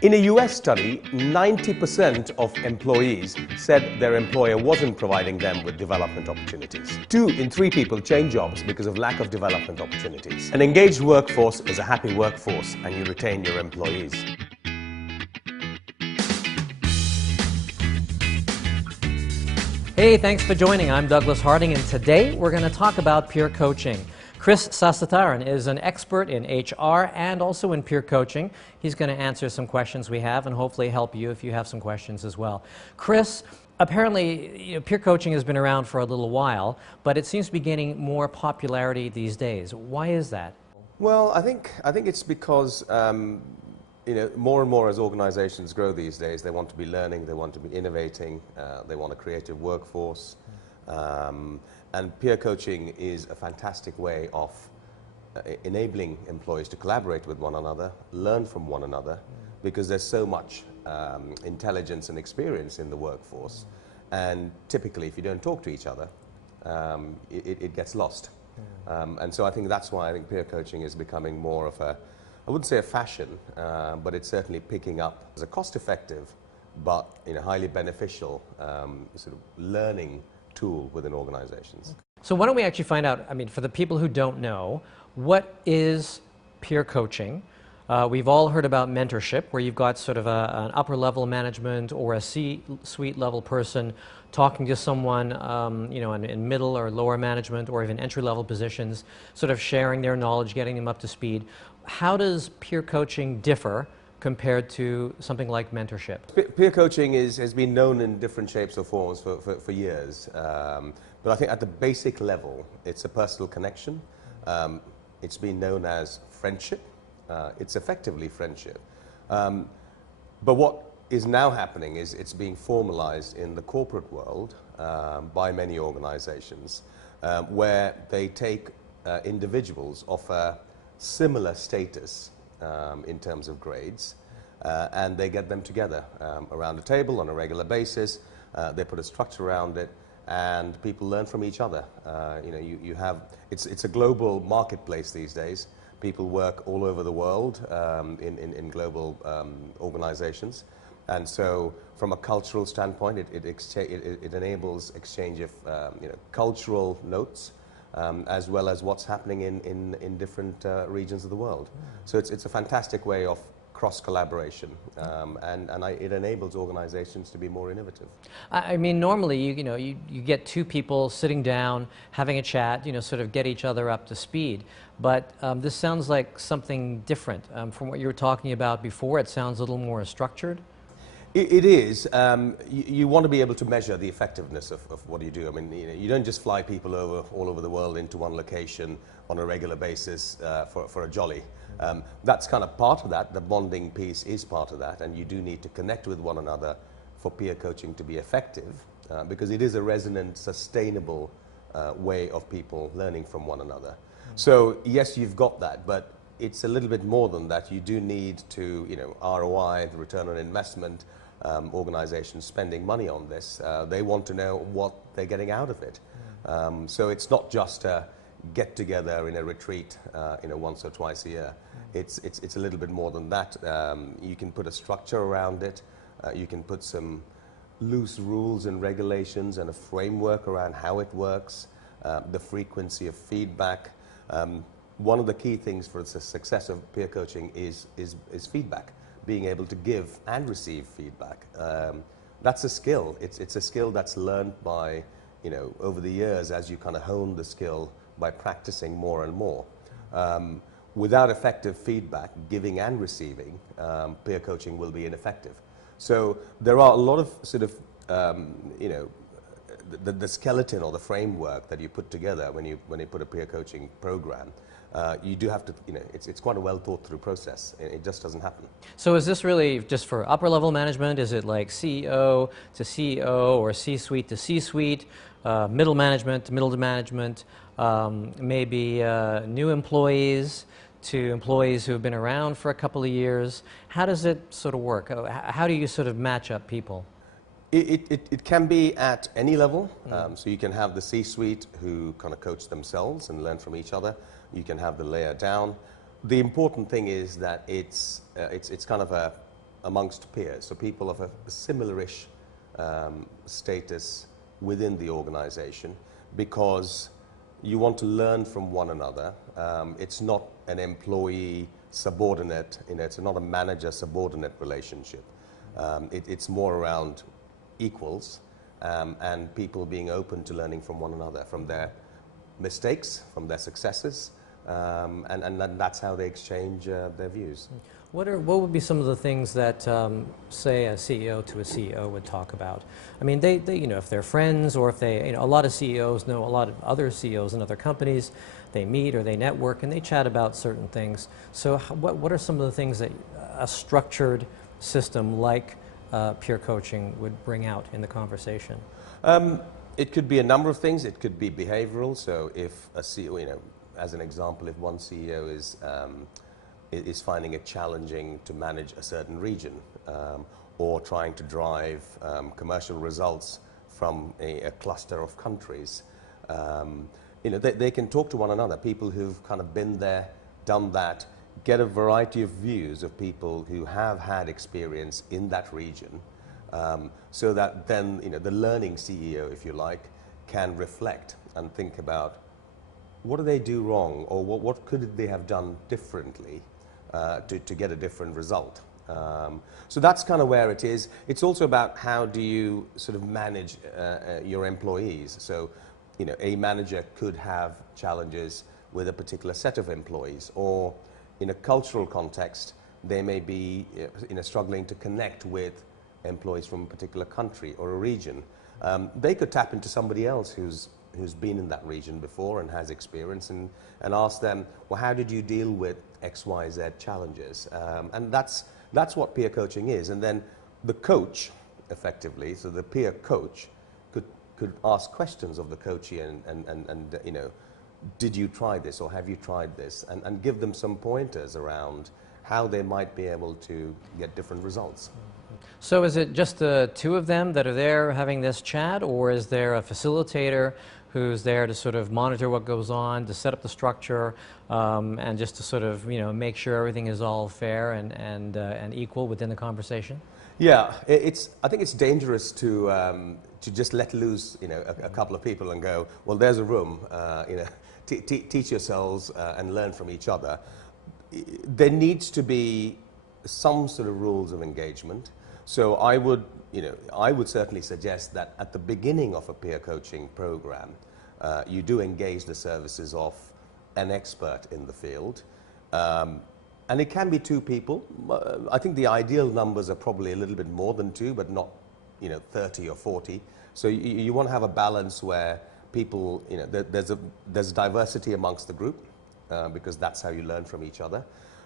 In a US study, 90% of employees said their employer wasn't providing them with development opportunities. 2 in 3 people change jobs because of lack of development opportunities. An engaged workforce is a happy workforce, and you retain your employees. Hey, thanks for joining. I'm Douglas Harding, and today we're going to talk about peer coaching. Kris Sasitharan is an expert in HR and also in peer coaching. He's going to answer some questions we have and hopefully help you if you have some questions as well. Kris, apparently peer coaching has been around for a little while, but it seems to be gaining more popularity these days. Why is that? Well, I think it's because more and more as organizations grow these days, they want to be learning, they want to be innovating, they want a creative workforce. And peer coaching is a fantastic way of enabling employees to collaborate with one another, learn from one another, because there's so much intelligence and experience in the workforce. And typically, if you don't talk to each other, it gets lost. And so I think that's why I think peer coaching is becoming more of a, I wouldn't say a fashion, but it's certainly picking up as a cost-effective, but highly beneficial sort of learning tool within organizations. So why don't we actually find out, for the people who don't know, what is peer coaching? We've all heard about mentorship, where you've got sort of an upper level management or a C-suite level person talking to someone in middle or lower management or even entry level positions, sort of sharing their knowledge, getting them up to speed. How does peer coaching differ compared to something like mentorship? Peer coaching has been known in different shapes or forms for years. But I think at the basic level, it's a personal connection. It's been known as friendship. It's effectively friendship. But what is now happening is it's being formalized in the corporate world by many organizations where they take individuals of a similar status in terms of grades, and they get them together around a table on a regular basis. They put a structure around it, and people learn from each other. You have it's a global marketplace these days. People work all over the world in global organizations, and so from a cultural standpoint, it enables exchange of cultural notes. As well as what's happening in different regions of the world. So it's a fantastic way of cross-collaboration, and it enables organizations to be more innovative. Normally, you get 2 people sitting down, having a chat, sort of get each other up to speed. But this sounds like something different. From what you were talking about before, it sounds a little more structured. It is. You want to be able to measure the effectiveness of what you do. You don't just fly people all over the world into one location on a regular basis for a jolly. That's kind of part of that. The bonding piece is part of that, and you do need to connect with one another for peer coaching to be effective, because it is a resonant, sustainable way of people learning from one another. So yes, you've got that, but it's a little bit more than that. You do need to, ROI, the return on investment. Organizations spending money on this, they want to know what they're getting out of it. So it's not just a get together in a retreat, once or twice a year. It's a little bit more than that. You can put a structure around it. You can put some loose rules and regulations and a framework around how it works, the frequency of feedback. One of the key things for the success of peer coaching is feedback. Being able to give and receive feedback. That's a skill. It's a skill that's learned by, over the years as you kind of hone the skill by practicing more and more. Without effective feedback, giving and receiving, peer coaching will be ineffective. So there are a lot of sort of, the skeleton or the framework that you put together when you put a peer coaching program. You do have to, it's quite a well thought through process. It just doesn't happen. So is this really just for upper level management? Is it like CEO to CEO or C-suite to C-suite, middle management to middle management, maybe new employees to employees who have been around for a couple of years? How does it sort of work? How do you sort of match up people? It can be at any level. So you can have the C-suite who kind of coach themselves and learn from each other. You can have the layer down. The important thing is that it's kind of a amongst peers, so people of a similar-ish status within the organization, because you want to learn from one another. It's not an employee subordinate, it's not a manager-subordinate relationship. It's more around equals, and people being open to learning from one another, from their mistakes, from their successes, and that's how they exchange their views. What would be some of the things that, say, a CEO to a CEO would talk about? I mean, they if they're friends, or if they, a lot of CEOs know a lot of other CEOs in other companies, they meet or they network and they chat about certain things. So what are some of the things that a structured system like peer coaching would bring out in the conversation? It could be a number of things. It could be behavioral. So if a CEO, as an example, if one CEO is finding it challenging to manage a certain region, or trying to drive commercial results from a cluster of countries, they can talk to one another, people who've kind of been there, done that, get a variety of views of people who have had experience in that region, so that then the learning CEO, if you like, can reflect and think about what do they do wrong, or what could they have done differently to get a different result. So that's kind of where it is. It's also about how do you sort of manage your employees. So a manager could have challenges with a particular set of employees, or in a cultural context, they may be struggling to connect with employees from a particular country or a region. They could tap into somebody else who's been in that region before and has experience, and ask them, well, how did you deal with X, Y, Z challenges? And that's what peer coaching is. And then the coach, effectively, so the peer coach could ask questions of the coachee and did you try this, or have you tried this, and give them some pointers around how they might be able to get different results. So is it just the two of them that are there having this chat, or is there a facilitator who's there to sort of monitor what goes on, to set up the structure, and just to sort of make sure everything is all fair and equal within the conversation? Yeah, I think it's dangerous to just let loose a couple of people and go, well, there's a room, teach yourselves and learn from each other. There needs to be some sort of rules of engagement. So I would certainly suggest that at the beginning of a peer coaching program, you do engage the services of an expert in the field. And it can be two people. I think the ideal numbers are probably a little bit more than two, but not 30 or 40. So you want to have a balance where people, there's diversity amongst the group, because that's how you learn from each other.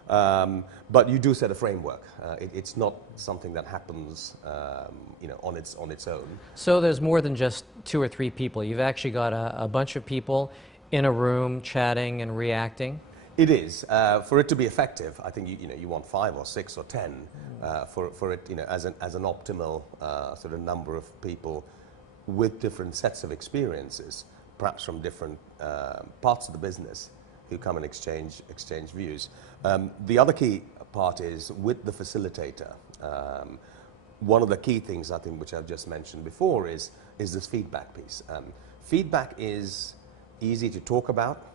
But you do set a framework. It's not something that happens on its own. So there's more than just two or three people. You've actually got a bunch of people in a room chatting and reacting. It is. For it to be effective, I think you want 5 or 6 or 10 for it as an optimal sort of number of people with different sets of experiences, perhaps from different parts of the business, who come and exchange views. The other key part is with the facilitator. One of the key things, I think, which I've just mentioned before, is this feedback piece. Feedback is easy to talk about,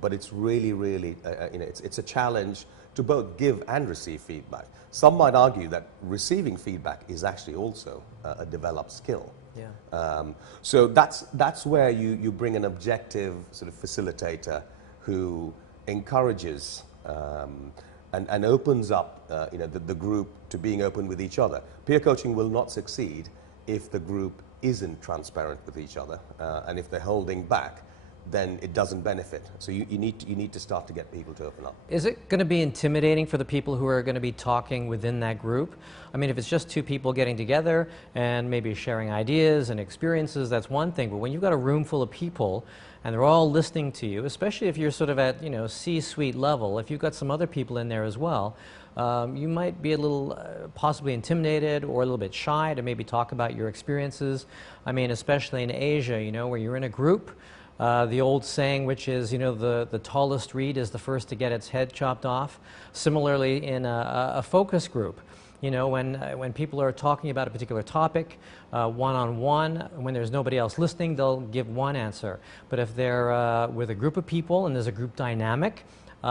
but it's really, really, it's a challenge to both give and receive feedback. Some might argue that receiving feedback is actually also a developed skill. Yeah. So that's where you bring an objective sort of facilitator who encourages and opens up the group to being open with each other. Peer coaching will not succeed if the group isn't transparent with each other, and if they're holding back, then it doesn't benefit. So you need to start to get people to open up. Is it going to be intimidating for the people who are going to be talking within that group? I mean, if it's just two people getting together and maybe sharing ideas and experiences, that's one thing. But when you've got a room full of people and they're all listening to you, especially if you're sort of at C-suite level, if you've got some other people in there as well, you might be a little possibly intimidated or a little bit shy to maybe talk about your experiences. I mean, especially in Asia, where you're in a group. The old saying, which is, the tallest reed is the first to get its head chopped off. Similarly, in a focus group, You know, when people are talking about a particular topic, one-on-one, when there's nobody else listening, they'll give one answer. But if they're with a group of people and there's a group dynamic,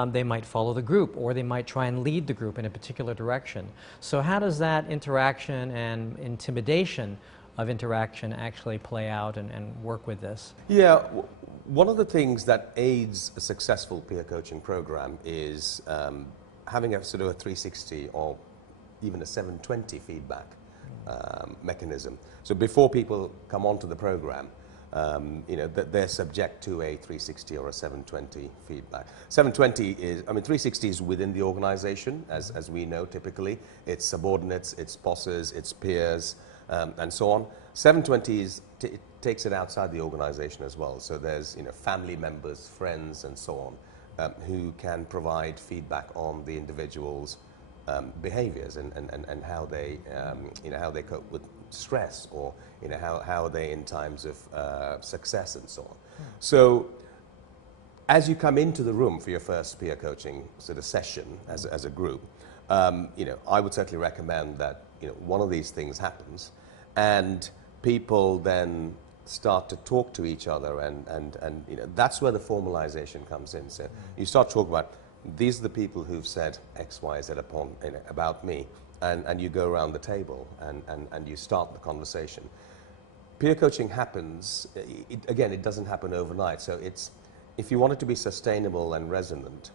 they might follow the group, or they might try and lead the group in a particular direction. So how does that interaction and intimidation of interaction actually play out and work with this? Yeah, one of the things that aids a successful peer coaching program is having a sort of a 360 or even a 720 feedback mechanism. So before people come onto the program, you know, that they're subject to a 360 or a 720 feedback. 720 is, I mean, 360 is within the organization, as we know typically. It's subordinates, it's bosses, it's peers, and so on. 720 is, it takes it outside the organization as well. So there's, you know, family members, friends, and so on, who can provide feedback on the individual's behaviors and how they, you know, how they cope with stress, or, you know, how are they in times of success and so on. So as you come into the room for your first peer coaching sort of session as a group, you know, I would certainly recommend that, you know, one of these things happens and people then start to talk to each other, and you know, that's where the formalization comes in. So you start talking about, these are the people who've said X, Y, Z upon, you know, about me, and you go around the table and you start the conversation. Peer coaching happens, again, it doesn't happen overnight, so it's, if you want it to be sustainable and resonant,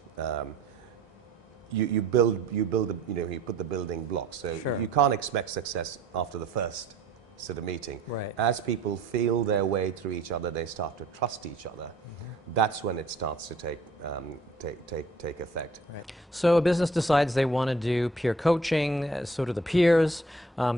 you build, you know, you put the building blocks. So Sure. you can't expect success after the first sort of meeting. Right. As people feel their way through each other, they start to trust each other. That's when it starts to take effect. Right. So a business decides they want to do peer coaching, so do the peers.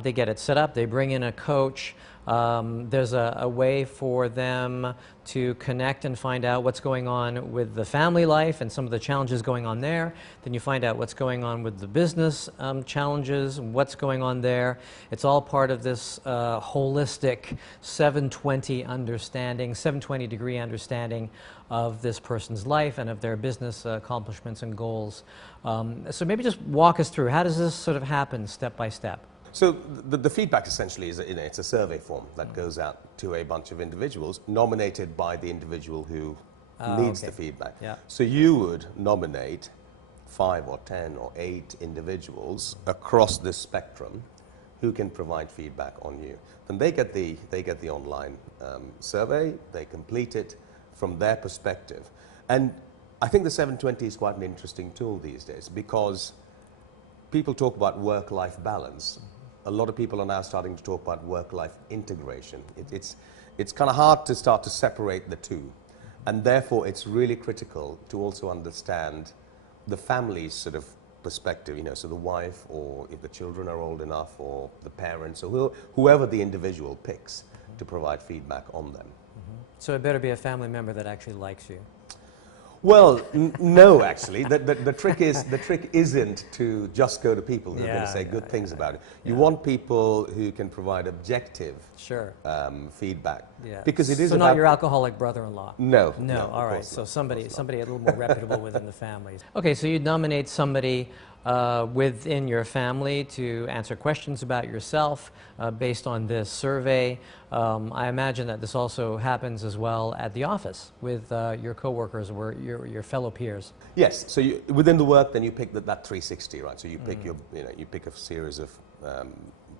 They get it set up, they bring in a coach. There's a way for them to connect and find out what's going on with the family life and some of the challenges going on there. Then you find out what's going on with the business challenges, what's going on there. It's all part of this holistic 720 understanding, 720-degree understanding of this person's life and of their business accomplishments and goals. So maybe just walk us through, how does this sort of happen step by step? So the feedback essentially is, you know, it's a survey form that goes out to a bunch of individuals nominated by the individual who needs the feedback. Yeah. So you would nominate 5 or 10 or 8 individuals across this spectrum who can provide feedback on you. Then they get the online survey, they complete it from their perspective. And I think the 720 is quite an interesting tool these days, because people talk about work-life balance. A lot of people are now starting to talk about work-life integration. It's kind of hard to start to separate the two. And therefore, it's really critical to also understand the family's sort of perspective, you know, so the wife, or if the children are old enough, or the parents, or whoever the individual picks to provide feedback on them. So it better be a family member that actually likes you. Well, no, actually. The trick isn't to just go to people who are going to say good things about it. You want people who can provide objective feedback. Yeah. Because it is so about not your alcoholic brother-in-law. No. All right. So somebody a little more reputable within the family. Okay. So you nominate somebody within your family to answer questions about yourself based on this survey. I imagine that this also happens as well at the office with your coworkers or your fellow peers. Yes. So within the work, then you pick that 360, right? So you pick you pick a series of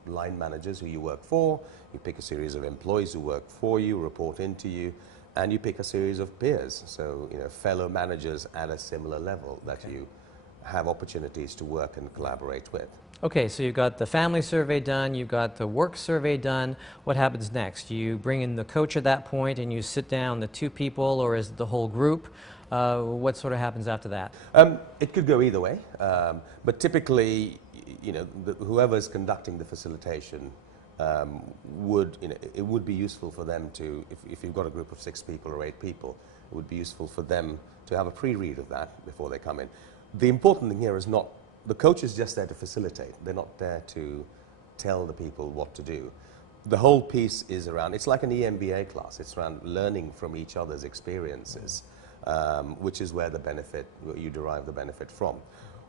line managers who you work for. You pick a series of employees who work for you, report into you, and you pick a series of peers. So, you know, fellow managers at a similar level that you have opportunities to work and collaborate with. Okay, so you've got the family survey done, you've got the work survey done. What happens next? You bring in the coach at that point and you sit down the 2 people, or is it the whole group? What sort of happens after that? It could go either way, but typically, you know, whoever's conducting the facilitation it would be useful for them to, if you've got a group of 6 people or 8 people, it would be useful for them to have a pre-read of that before they come in. The important thing here is not, the coach is just there to facilitate. They're not there to tell the people what to do. The whole piece is around, it's like an EMBA class. It's around learning from each other's experiences, which is where you derive the benefit from.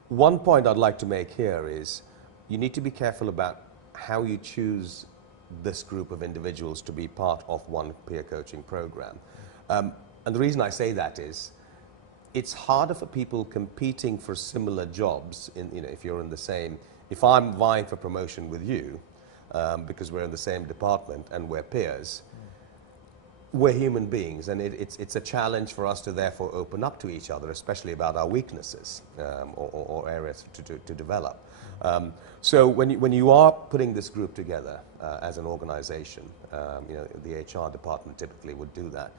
One point I'd like to make here is, you need to be careful about how you choose this group of individuals to be part of one peer coaching program. And the reason I say that is, it's harder for people competing for similar jobs, if you're in the same, if I'm vying for promotion with you, because we're in the same department and we're peers, we're human beings, and it's a challenge for us to therefore open up to each other, especially about our weaknesses or areas to develop. So when you are putting this group together as an organization, the HR department typically would do that.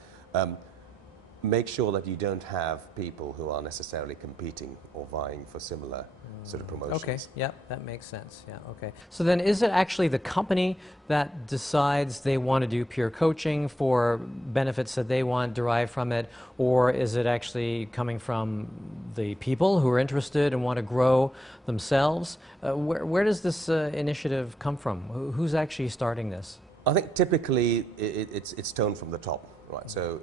Make sure that you don't have people who are necessarily competing or vying for similar sort of promotions. Okay, yep, that makes sense. Yeah, okay. So then is it actually the company that decides they want to do peer coaching for benefits that they want derived from it, or is it actually coming from the people who are interested and want to grow themselves? Where does this initiative come from? Who's actually starting this? I think typically it's toned from the top, right? So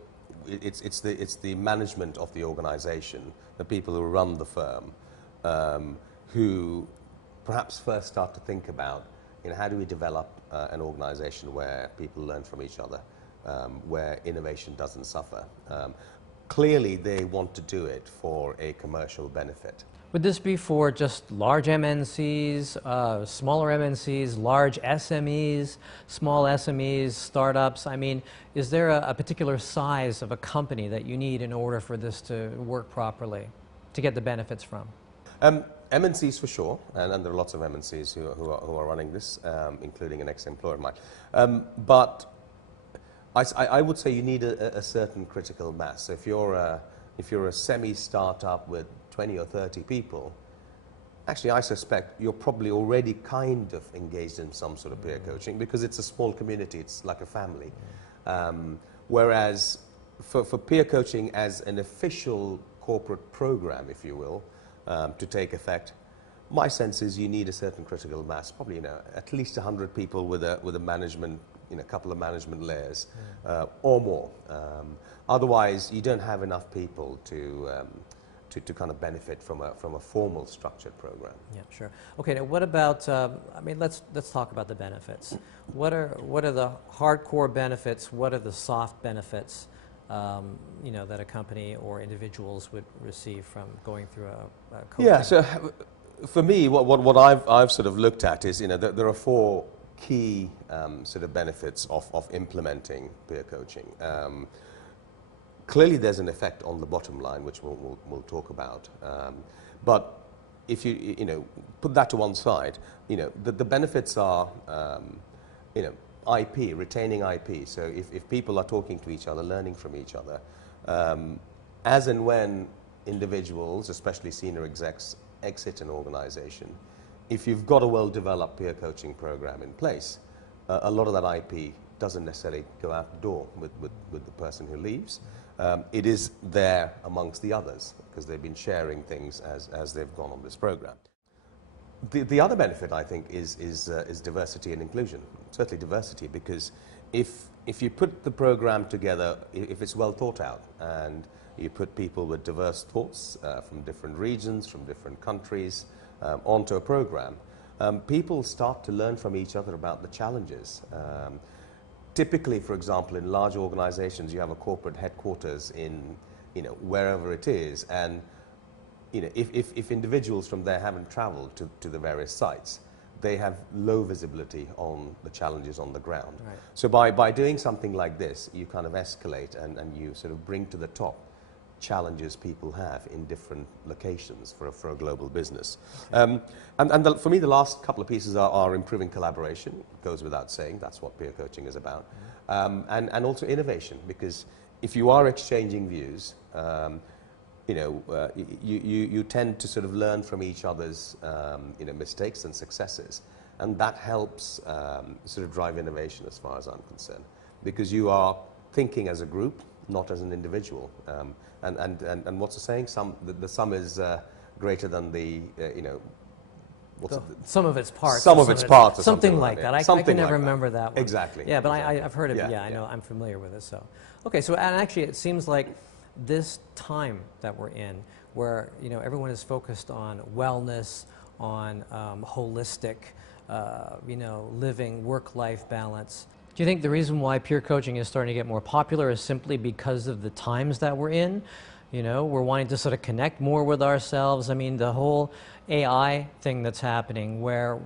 it's the management of the organization, the people who run the firm, who perhaps first start to think about, how do we develop an organization where people learn from each other, where innovation doesn't suffer. Clearly, they want to do it for a commercial benefit. Would this be for just large MNCs, smaller MNCs, large SMEs, small SMEs, startups? I mean, is there a particular size of a company that you need in order for this to work properly, to get the benefits from? MNCs for sure, and there are lots of MNCs who are running this, including an ex-employer of mine. But I would say you need a certain critical mass. So if you're a semi-startup with 20 or 30 people, actually I suspect you're probably already kind of engaged in some sort of peer coaching, because it's a small community, it's like a family. Whereas for peer coaching as an official corporate program, if you will, to take effect, my sense is you need a certain critical mass, probably at least 100 people with a management, a couple of management layers or more. Otherwise, you don't have enough people to kind of benefit from a formal structured program. Yeah, sure. Okay, now what about, let's talk about the benefits. What are the hardcore benefits? What are the soft benefits, that a company or individuals would receive from going through a coaching? Yeah, so for me, what I've sort of looked at is, there are four key sort of benefits of implementing peer coaching. Clearly, there's an effect on the bottom line, which we'll talk about. But if you put that to one side, the benefits are IP, retaining IP. So if people are talking to each other, learning from each other, as and when individuals, especially senior execs, exit an organization, if you've got a well-developed peer coaching program in place, a lot of that IP doesn't necessarily go out the door with the person who leaves. It is there amongst the others, because they've been sharing things as they've gone on this program. The other benefit, I think, is diversity and inclusion. Certainly diversity, because if you put the program together, if it's well thought out, and you put people with diverse thoughts from different regions, from different countries, onto a program, people start to learn from each other about the challenges. Typically, for example, in large organizations, you have a corporate headquarters in, wherever it is, and if individuals from there haven't traveled to the various sites, they have low visibility on the challenges on the ground. Right. So by doing something like this, you kind of escalate and you sort of bring to the top challenges people have in different locations for a global business. Okay. For me, the last couple of pieces are improving collaboration. It goes without saying, that's what peer coaching is about. And also innovation, because if you are exchanging views, you tend to sort of learn from each other's mistakes and successes, and that helps sort of drive innovation as far as I'm concerned, because you are thinking as a group, not as an individual. And what's the saying? The sum is greater than the some of its parts. Some of its parts. Something like that. I can never remember that one. Exactly. Yeah, but exactly. I've heard of it. Yeah, I know. I'm familiar with it. So, okay. So, and actually, it seems like this time that we're in, where everyone is focused on wellness, on holistic, living, work-life balance. Do you think the reason why peer coaching is starting to get more popular is simply because of the times that we're in? We're wanting to sort of connect more with ourselves. I mean, the whole AI thing that's happening where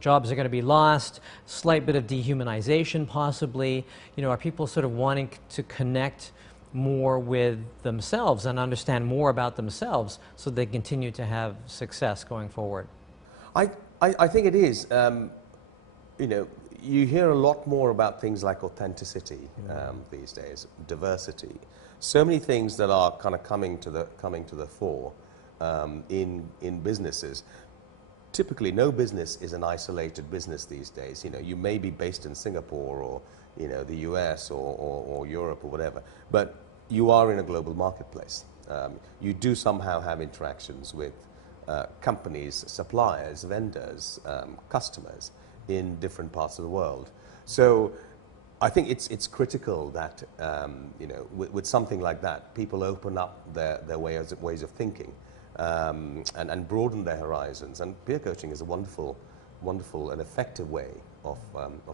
jobs are going to be lost, slight bit of dehumanization possibly. Are people sort of wanting to connect more with themselves and understand more about themselves so they continue to have success going forward? I think it is. You hear a lot more about things like authenticity these days, diversity. So many things that are kind of coming to the fore in businesses. Typically, no business is an isolated business these days. You may be based in Singapore or the US or Europe or whatever, but you are in a global marketplace. You do somehow have interactions with companies, suppliers, vendors, customers in different parts of the world. So I think it's critical that with something like that, people open up their ways of thinking and broaden their horizons. And peer coaching is a wonderful and effective way of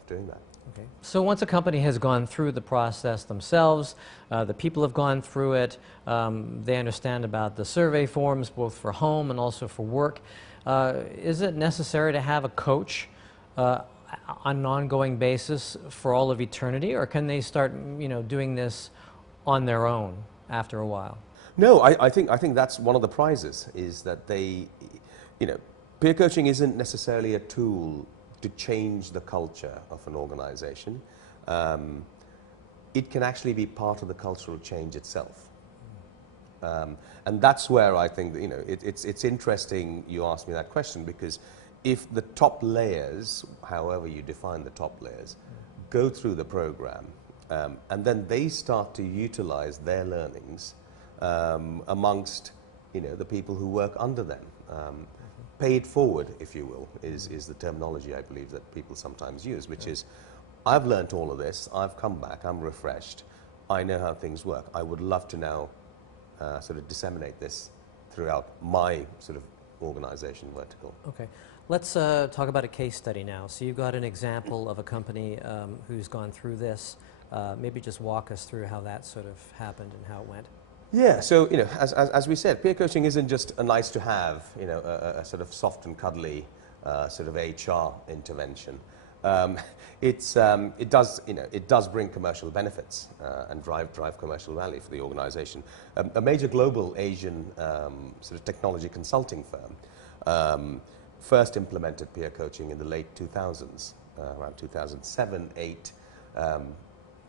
doing that. Okay. So once a company has gone through the process themselves, the people have gone through it, they understand about the survey forms both for home and also for work. Is it necessary to have a coach on an ongoing basis for all of eternity, or can they start doing this on their own after a while? No, I think that's one of the prizes, is that peer coaching isn't necessarily a tool to change the culture of an organization. It can actually be part of the cultural change itself. And that's where I think it's interesting you asked me that question, because if the top layers, however you define the top layers, go through the program and then they start to utilize their learnings amongst the people who work under them. Pay it forward, if you will, is the terminology I believe that people sometimes use, which is, I've learned all of this, I've come back, I'm refreshed, I know how things work. I would love to now sort of disseminate this throughout my sort of organization vertical. Okay. Let's talk about a case study now. So you've got an example of a company who's gone through this. Maybe just walk us through how that sort of happened and how it went. Yeah, so as we said, peer coaching isn't just a nice to have, a sort of soft and cuddly sort of HR intervention. It does bring commercial benefits and drive commercial value for the organization. A major global Asian sort of technology consulting firm first implemented peer coaching in the late 2000s, around 2007, 8,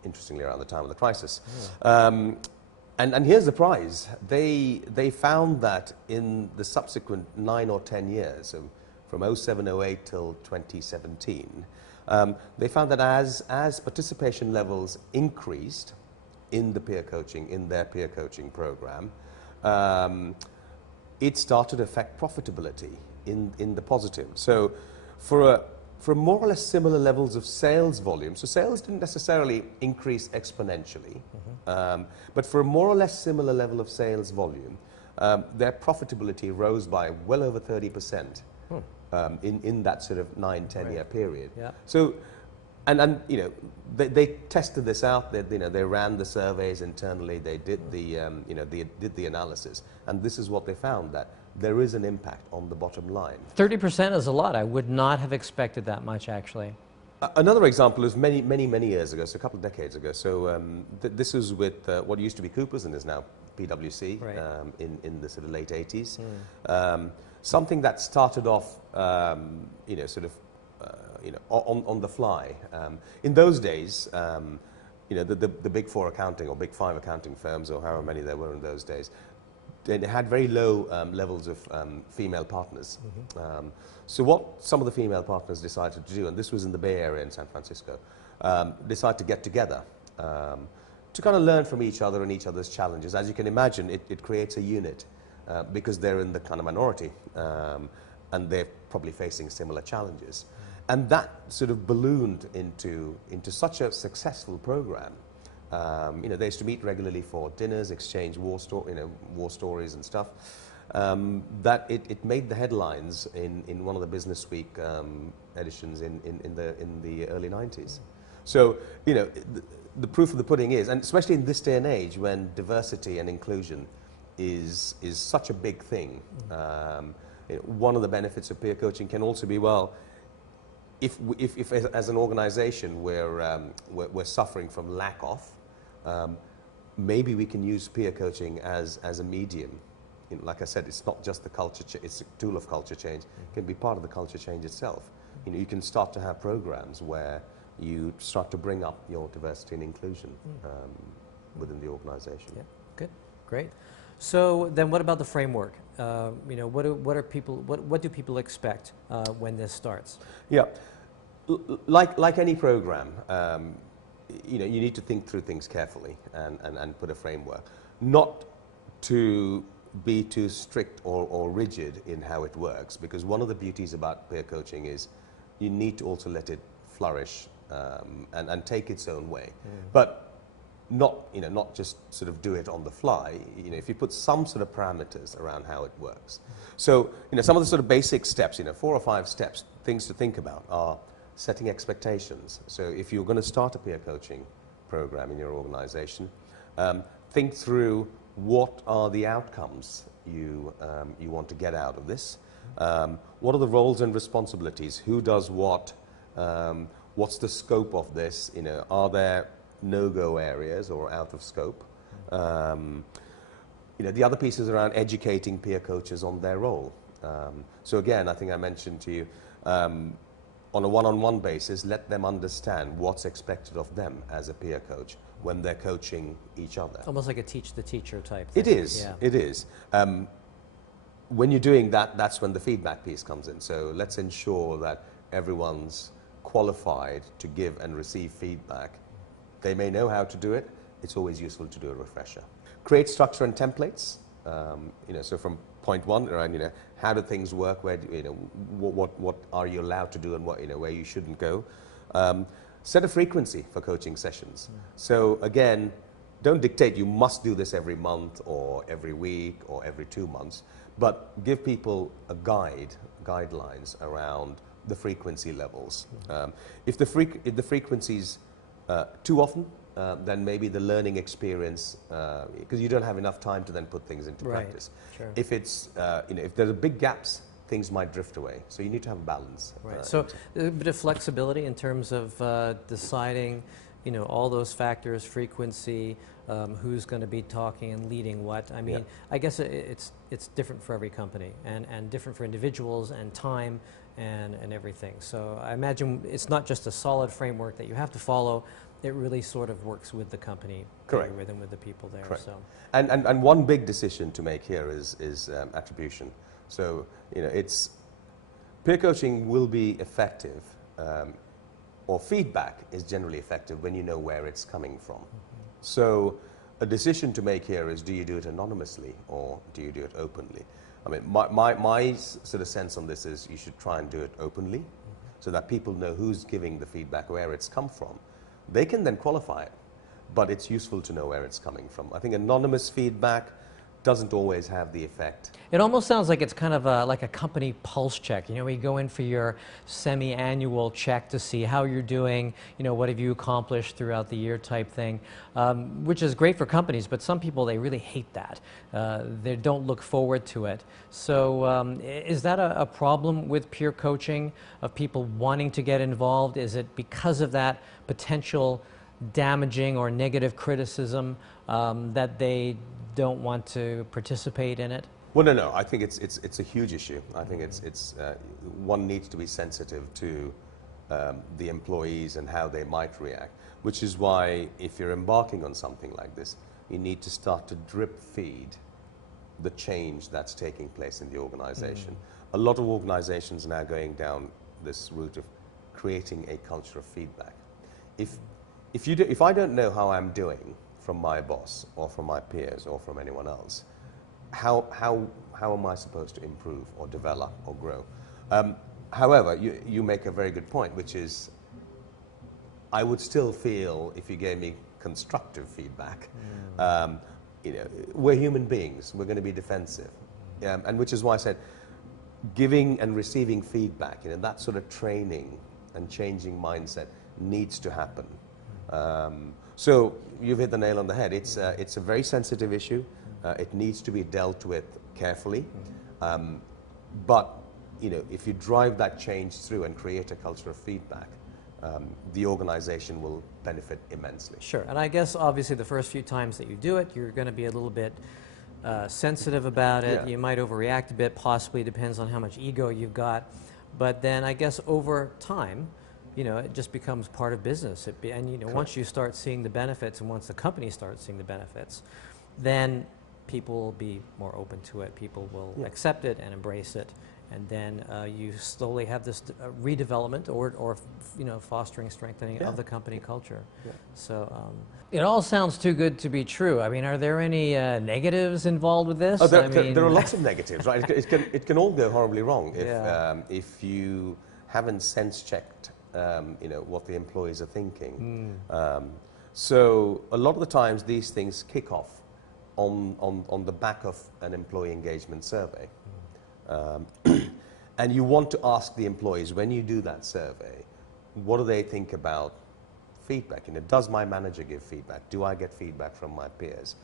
interestingly around the time of the crisis. Yeah. And here's the prize. They found that in the subsequent 9 or 10 years, so from 07, 08 till 2017, they found that as participation levels increased in their peer coaching program, it started to affect profitability in the positive. So for more or less similar levels of sales volume, so sales didn't necessarily increase exponentially, but for a more or less similar level of sales volume, their profitability rose by well over 30% in that sort of 9-10 year period. Yeah. So, and they tested this out. They ran the surveys internally. They did the analysis, and this is what they found, that there is an impact on the bottom line. 30% is a lot. I would not have expected that much, actually. Another example is many years ago, so a couple of decades ago. So this was with what used to be Coopers and is now PwC, right, in the sort of late 80s. Something that started off, sort of, on the fly. In those days, the big 4 accounting or big 5 accounting firms, or however many there were in those days, they had very low levels of female partners. So what some of the female partners decided to do, and this was in the Bay Area in San Francisco, decided to get together to kind of learn from each other and each other's challenges. As you can imagine, it creates a unit because they're in the kind of minority and they're probably facing similar challenges. And that sort of ballooned into such a successful program. They used to meet regularly for dinners, exchange war stories and stuff. that it made the headlines in one of the Business Week editions in the early 90s. So, you know, the proof of the pudding is, and especially in this day and age when diversity and inclusion is such a big thing, you know, one of the benefits of peer coaching can also be, well, if as an organization we're suffering from lack of, maybe we can use peer coaching as a medium. You know, like I said, it's not just the culture, it's a tool of culture change. It can be part of the culture change itself. You know, you can start to have programs where you start to bring up your diversity and inclusion within the organization. Yeah, good, great. So then what about the framework? You know, what do people expect when this starts? Yeah, like any program, you know, you need to think through things carefully and put a framework. Not to be too strict or rigid in how it works, because one of the beauties about peer coaching is you need to also let it flourish and take its own way. But not just sort of do it on the fly. You know, if you put some sort of parameters around how it works. So, you know, some of the sort of basic steps, you know, 4 or 5 steps, things to think about are setting expectations. So if you're going to start a peer coaching program in your organization, think through what are the outcomes you want to get out of this. What are the roles and responsibilities? Who does what? What's the scope of this? You know, are there no-go areas or out of scope? You know, the other piece is around educating peer coaches on their role. So again, I think I mentioned to you, on a one-on-one basis, let them understand what's expected of them as a peer coach when they're coaching each other. Almost like a teach the teacher type thing. It is, yeah. It is. When you're doing that, that's when the feedback piece comes in. So let's ensure that everyone's qualified to give and receive feedback. They may know how to do it. It's always useful to do a refresher. Create structure and templates. You know, so from point 1 around, you know, how do things work? Where do, you know, what are you allowed to do and what, you know, where you shouldn't go. Set a frequency for coaching sessions. So again, don't dictate you must do this every month or every week or every 2 months, but give people a guidelines around the frequency levels. If the frequency's too often, then maybe the learning experience, because you don't have enough time to then put things into practice. Sure. If it's, you know, if there are big gaps, things might drift away. So you need to have a balance. Right. So a bit of flexibility in terms of deciding, you know, all those factors, frequency, who's going to be talking and leading what. I mean, I guess it's different for every company and different for individuals and time and everything. So I imagine it's not just a solid framework that you have to follow. It really sort of works with the company, correct, with the people there. Correct. So. And one big decision to make here is attribution. So, you know, it's peer coaching will be effective, or feedback is generally effective when you know where it's coming from. So a decision to make here is, do you do it anonymously or do you do it openly? I mean, my sort of sense on this is you should try and do it openly so that people know who's giving the feedback, where it's come from. They can then qualify it, but it's useful to know where it's coming from. I think anonymous feedback doesn't always have the effect. It almost sounds like it's kind of like a company pulse check. You know, you go in for your semi-annual check to see how you're doing, you know, what have you accomplished throughout the year type thing, which is great for companies, but some people, they really hate that. They don't look forward to it. So is that a problem with peer coaching, of people wanting to get involved? Is it because of that potential damaging or negative criticism that they don't want to participate in it? Well, no. I think it's a huge issue. I think it's one needs to be sensitive to the employees and how they might react. Which is why, if you're embarking on something like this, you need to start to drip feed the change that's taking place in the organization. A lot of organizations are now going down this route of creating a culture of feedback. If I don't know how I'm doing from my boss or from my peers or from anyone else, how am I supposed to improve or develop or grow? However, you make a very good point, which is I would still feel if you gave me constructive feedback. You know, we're human beings. We're going to be defensive. and which is why I said giving and receiving feedback, that sort of training and changing mindset needs to happen. So you've hit the nail on the head. It's a very sensitive issue. It needs to be dealt with carefully. But if you drive that change through and create a culture of feedback, the organization will benefit immensely. Sure, and I guess obviously the first few times that you do it, you're going to be a little bit sensitive about it. Yeah. You might overreact a bit, possibly depends on how much ego you've got. But then I guess over time, it just becomes part of business. Once you start seeing the benefits, and once the company starts seeing the benefits, then people will be more open to it. People will accept it and embrace it. And then you slowly have this redevelopment or fostering, strengthening of the company culture. Yeah. So it all sounds too good to be true. I mean, are there any negatives involved with this? Oh, there are lots of negatives, right? It can all go horribly wrong if you haven't sense-checked what the employees are thinking. So a lot of the times these things kick off on the back of an employee engagement survey. And you want to ask the employees, when you do that survey, what do they think about feedback? Does my manager give feedback? Do I get feedback from my peers?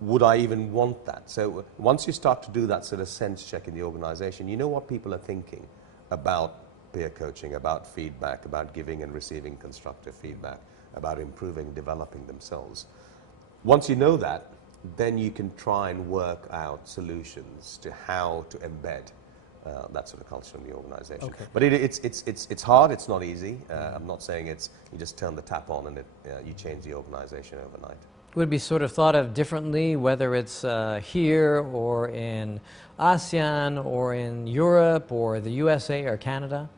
Would I even want that? So once you start to do that sort of sense check in the organization, you know what people are thinking about peer coaching, about feedback, about giving and receiving constructive feedback, about improving and developing themselves. Once you know that, then you can try and work out solutions to how to embed that sort of culture in the organization. Okay. But it's hard, it's not easy. I'm not saying you just turn the tap on and you change the organization overnight. Would it be sort of thought of differently, whether it's here or in ASEAN or in Europe or the USA or Canada?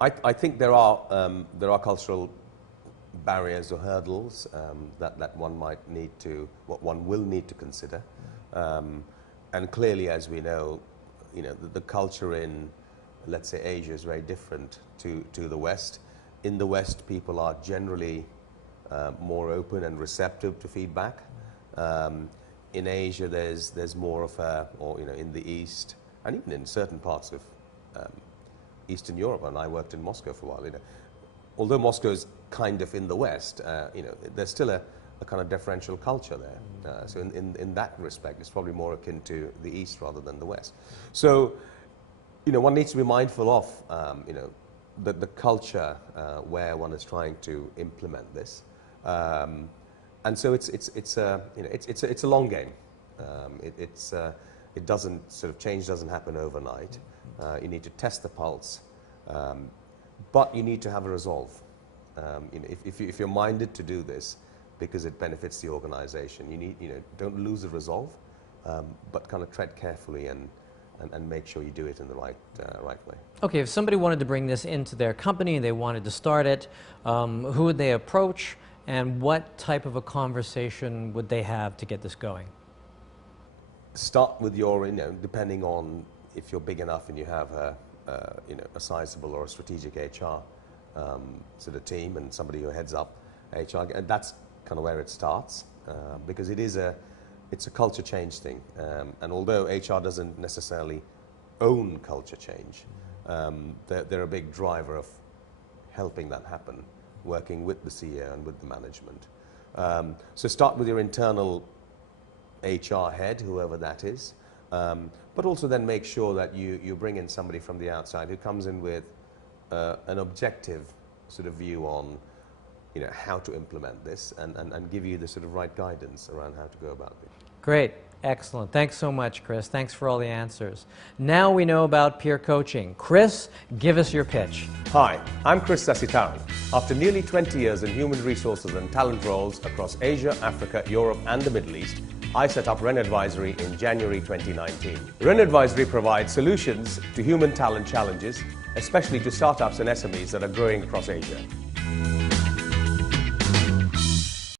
I think there are cultural barriers or hurdles that one will need to consider, and clearly, as we know, the culture in, let's say, Asia is very different to the West. In the West, people are generally more open and receptive to feedback. In Asia, there's more of in the East, and even in certain parts of Eastern Europe, and I worked in Moscow for a while. Although Moscow is kind of in the West, there's still a kind of differential culture there. So in that respect, it's probably more akin to the East rather than the West. So, one needs to be mindful of, the culture where one is trying to implement this. And so it's a long game. It doesn't sort of change doesn't happen overnight. You need to test the pulse. But you need to have a resolve. If you're minded to do this because it benefits the organization, don't lose the resolve, but kind of tread carefully and make sure you do it in the right way. Okay, if somebody wanted to bring this into their company, they wanted to start it, who would they approach, and what type of a conversation would they have to get this going? Start with your, depending on if you're big enough and you have a sizable or a strategic HR sort of team and somebody who heads up HR, and that's kind of where it starts, because it's a culture change thing. And although HR doesn't necessarily own culture change, they're a big driver of helping that happen, working with the CEO and with the management. So start with your internal HR head, whoever that is, but also then make sure that you bring in somebody from the outside who comes in with an objective sort of view on how to implement this and give you the sort of right guidance around how to go about it. Great. Excellent. Thanks so much, Kris. Thanks for all the answers. Now we know about peer coaching. Kris, give us your pitch. Hi, I'm Kris Sasitharan. After nearly 20 years in human resources and talent roles across Asia, Africa, Europe and the Middle East, I set up Ren Advisory in January 2019. Ren Advisory provides solutions to human talent challenges, especially to startups and SMEs that are growing across Asia.